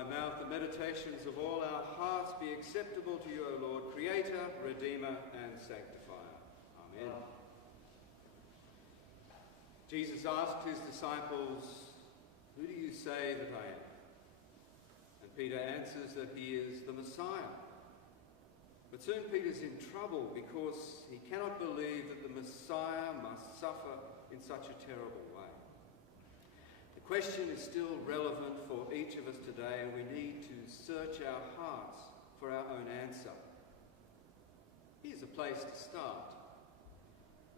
my mouth the meditations of all our hearts be acceptable to you, O Lord, Creator, Redeemer, and Sanctifier. Amen. Jesus asked his disciples, "Who do you say that I am?" And Peter answers that he is the Messiah. But soon Peter's in trouble because he cannot believe that the Messiah must suffer in such a terrible way. The question is still relevant for each of us today, and we need to search our hearts for our own answer. Here's a place to start.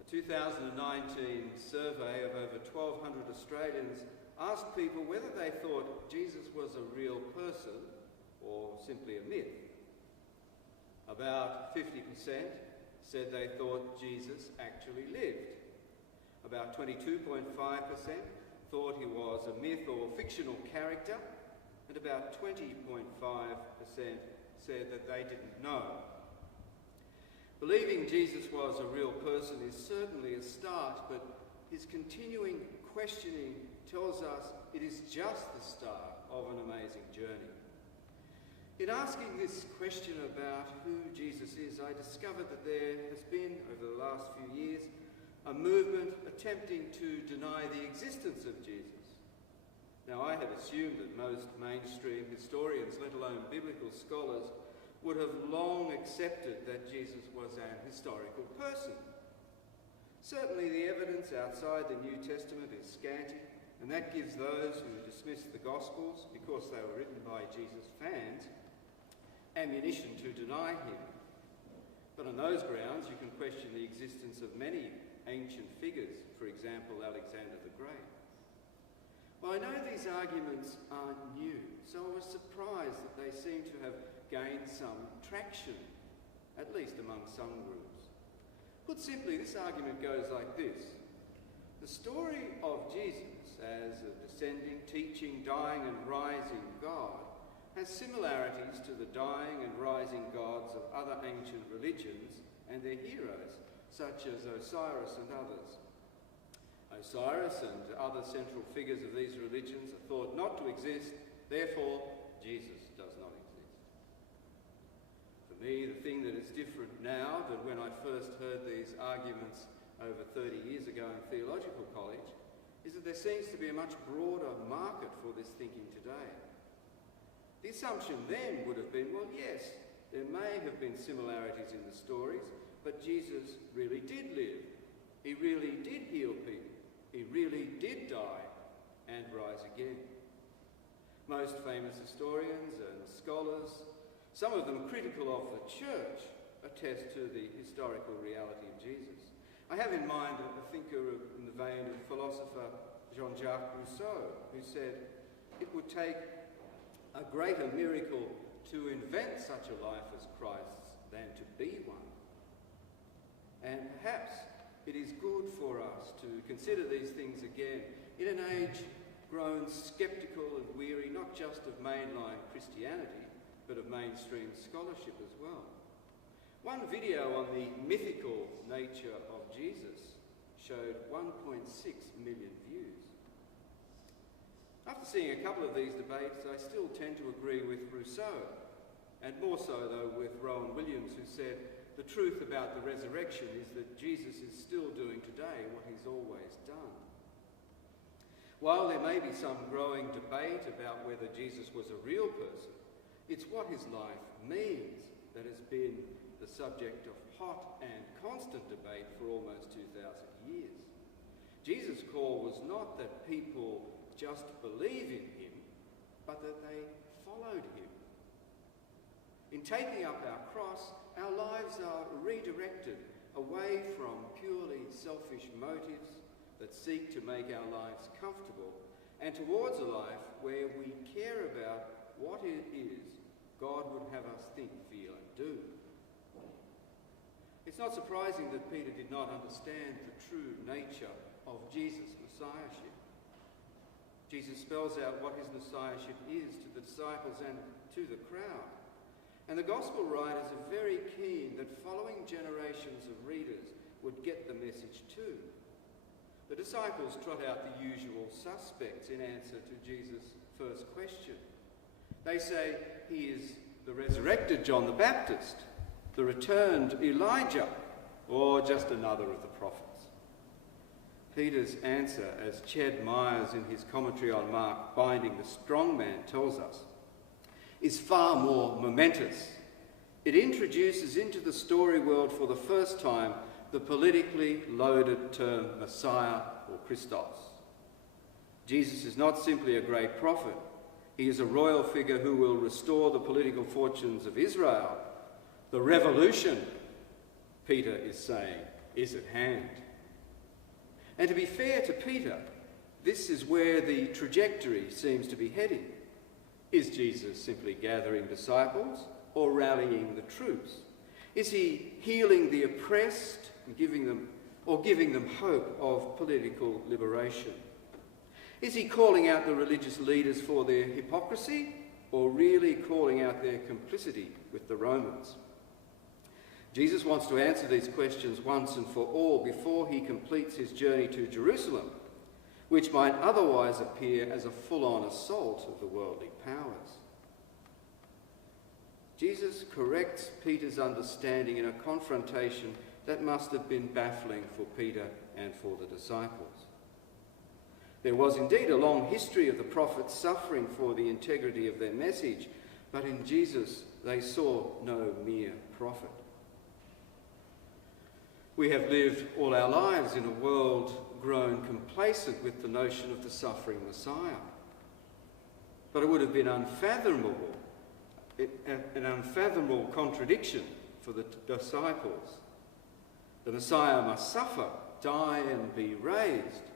A 2019 survey of over 1,200 Australians asked people whether they thought Jesus was a real person or simply a myth. About 50% said they thought Jesus actually lived. About 22.5% thought he was a myth or fictional character, and about 20.5% said that they didn't know. Believing Jesus was a real person is certainly a start, but his continuing questioning tells us it is just the start of an amazing journey. In asking this question about who Jesus is, I discovered that there has been, over the last few years, a movement attempting to deny the existence of Jesus. Now, I had assumed that most mainstream historians, let alone biblical scholars, would have long accepted that Jesus was an historical person. Certainly the evidence outside the New Testament is scanty, and that gives those who dismiss the Gospels because they were written by Jesus' fans ammunition to deny him. But on those grounds you can question the existence of many ancient figures, for example Alexander the Great. Well, I know these arguments aren't new, so I was surprised that they seem to have gained some traction, at least among some groups. Put simply, this argument goes like this. The story of Jesus as a descending, teaching, dying and rising God has similarities to the dying and rising gods of other ancient religions and their heroes, such as Osiris and others. Osiris and other central figures of these religions are thought not to exist, therefore Jesus does not exist. For me, the thing that is different now than when I first heard these arguments over 30 years ago in theological college is that there seems to be a much broader market for this thinking today. The assumption then would have been, well, yes, there may have been similarities in the stories, but Jesus really did live. He really did heal people. He really did die and rise again. Most famous historians and scholars, some of them critical of the church, attest to the historical reality of Jesus. I have in mind a thinker in the vein of philosopher Jean-Jacques Rousseau, who said, "It would take a greater miracle to invent such a life as Christ's than to be one." And perhaps it is good for us to consider these things again in an age grown sceptical and weary, not just of mainline Christianity, but of mainstream scholarship as well. One video on the mythical nature of Jesus showed 1.6 million views. After seeing a couple of these debates, I still tend to agree with Rousseau, and more so though with Rowan Williams, who said, "The truth about the resurrection is that Jesus is still doing today what he's always done." While there may be some growing debate about whether Jesus was a real person, it's what his life means that has been the subject of hot and constant debate for almost 2,000 years. Jesus' call was not that people just believe in him, but that they followed him. In taking up our cross, our lives are redirected away from purely selfish motives that seek to make our lives comfortable and towards a life where we care about what it is God would have us think, feel and do. It's not surprising that Peter did not understand the true nature of Jesus' messiahship. Jesus spells out what his messiahship is to the disciples and to the crowd. And the gospel writers are very keen that following generations of readers would get the message too. The disciples trot out the usual suspects in answer to Jesus' first question. They say he is the resurrected John the Baptist, the returned Elijah, or just another of the prophets. Peter's answer, as Ched Myers in his commentary on Mark, Binding the Strong Man, tells us, is far more momentous. It introduces into the story world for the first time the politically loaded term Messiah or Christos. Jesus is not simply a great prophet. He is a royal figure who will restore the political fortunes of Israel. The revolution, Peter is saying, is at hand. And to be fair to Peter, this is where the trajectory seems to be heading. Is Jesus simply gathering disciples or rallying the troops? Is he healing the oppressed and giving them hope of political liberation? Is he calling out the religious leaders for their hypocrisy, or really calling out their complicity with the Romans? Jesus wants to answer these questions once and for all before he completes his journey to Jerusalem, which might otherwise appear as a full-on assault of the worldly powers. Jesus corrects Peter's understanding in a confrontation that must have been baffling for Peter and for the disciples. There was indeed a long history of the prophets suffering for the integrity of their message, but in Jesus they saw no mere prophet. We have lived all our lives in a world grown complacent with the notion of the suffering Messiah. But it would have been an unfathomable contradiction for the disciples. The Messiah must suffer, die and be raised,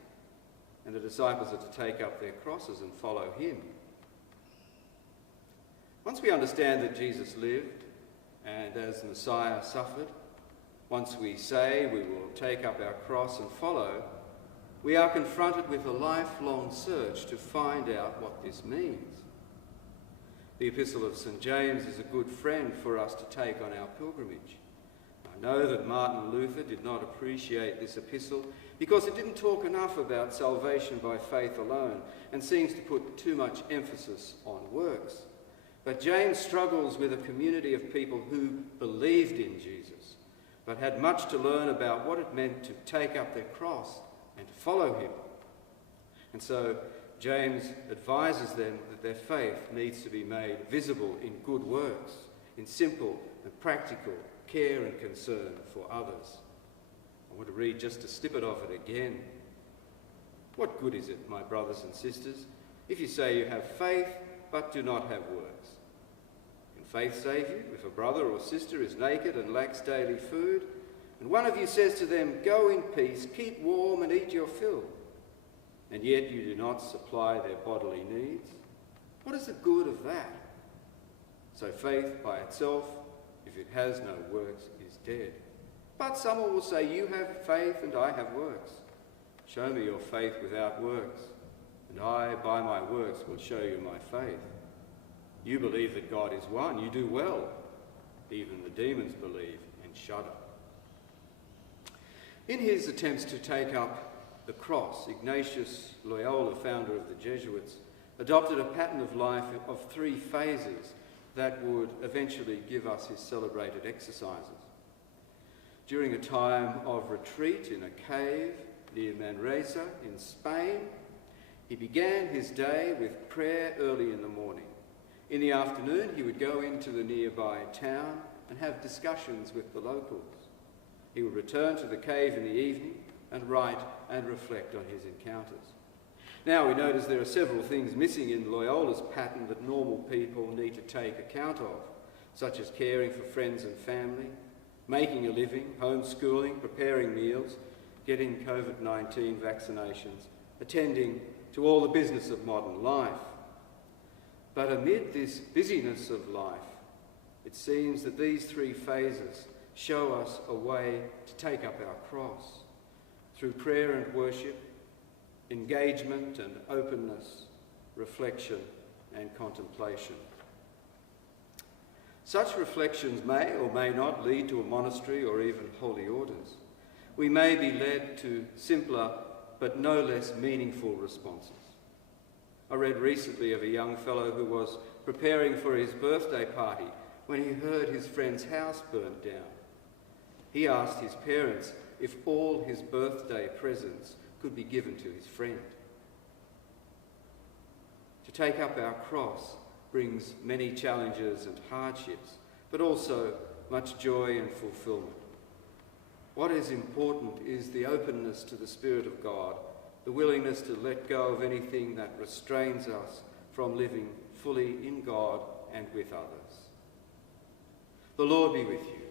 and the disciples are to take up their crosses and follow him. Once we understand that Jesus lived and as the Messiah suffered, once we say we will take up our cross and follow, we are confronted with a lifelong search to find out what this means. The Epistle of St. James is a good friend for us to take on our pilgrimage. I know that Martin Luther did not appreciate this epistle because it didn't talk enough about salvation by faith alone and seems to put too much emphasis on works. But James struggles with a community of people who believed in Jesus, but had much to learn about what it meant to take up their cross and to follow him. And so James advises them that their faith needs to be made visible in good works, in simple and practical care and concern for others. I want to read just a snippet of it again. What good is it, my brothers and sisters, if you say you have faith but do not have works? Can faith save you if a brother or sister is naked and lacks daily food, and one of you says to them, "Go in peace, keep warm and eat your fill," and yet you do not supply their bodily needs? What is the good of that? So faith by itself, if it has no works, is dead. But someone will say, "You have faith and I have works. Show me your faith without works, and I, by my works, will show you my faith. You believe that God is one. You do well. Even the demons believe and shudder." In his attempts to take up the cross, Ignatius Loyola, founder of the Jesuits, adopted a pattern of life of 3 phases that would eventually give us his celebrated exercises. During a time of retreat in a cave near Manresa in Spain, he began his day with prayer early in the morning. In the afternoon, he would go into the nearby town and have discussions with the locals. He would return to the cave in the evening and write and reflect on his encounters. Now we notice there are several things missing in Loyola's pattern that normal people need to take account of, such as caring for friends and family, making a living, homeschooling, preparing meals, getting COVID-19 vaccinations, attending to all the business of modern life. But amid this busyness of life, it seems that these 3 phases show us a way to take up our cross through prayer and worship, engagement and openness, reflection and contemplation. Such reflections may or may not lead to a monastery or even holy orders. We may be led to simpler but no less meaningful responses. I read recently of a young fellow who was preparing for his birthday party when he heard his friend's house burnt down. He asked his parents if all his birthday presents could be given to his friend. To take up our cross brings many challenges and hardships, but also much joy and fulfilment. What is important is the openness to the Spirit of God, the willingness to let go of anything that restrains us from living fully in God and with others. The Lord be with you.